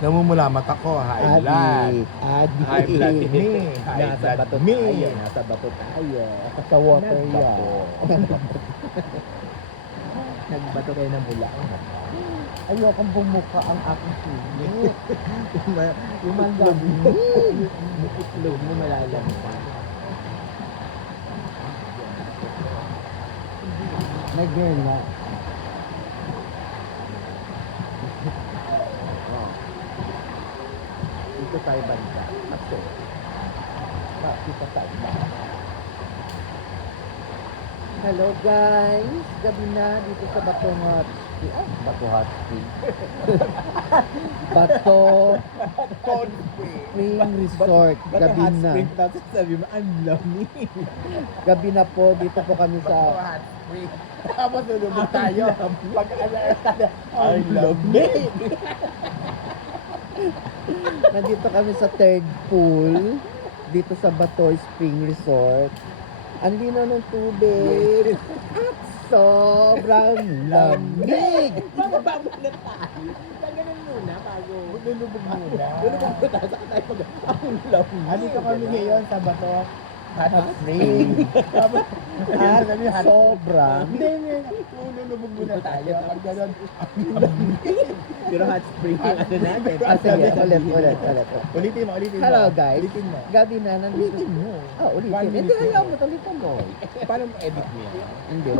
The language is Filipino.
Namumula mata ko, high blood. Adi. High blood me. High Nasa blood bato me. tayo. Nasa bato tayo. Sa water yan. Nagbato. Nagbato kayo ng mula. Ayokong bumuka ang aking sili. Yung Itlog. Yung itlog mo malalamig pa. Nag-girl na. Dito tayo banda. Ato. Dito tayo banda. Hello guys! Gabi na dito sa Batong Hot Spring. Ah, Bato Hot Spring. Bato Spring Resort. Gabi na. Tapos sabi mo, ang lamig. Gabi na po. Dito po kami sa... Hot spring. Tapos lulubog tayo. Pag ang lamig. Nandito kami sa third pool. Dito sa Bato Spring Resort. Ang linaw ng tubig. At sobrang lamig. Bababa muna tayo. Ganun muna bago. Lulubog muna. Lulubog mo tayo. Saka tayo mag... Ang lamig. Andito kami ngayon sa Bato Hot Spring. At sobrang... Hindi. Lulubog muna tayo. Pag ganun, ang lamig. Pero hot spring yung ano natin. Ah, Sige, ulit. ulit. Ulitin mo. Hello guys. Ulitin mo. Gabi na nandito. Ulitin mo. Ah, ulitin. One Hindi, minute ayaw mo. mo. Ulitin mo. Paano mo edit mo yan? Hindi.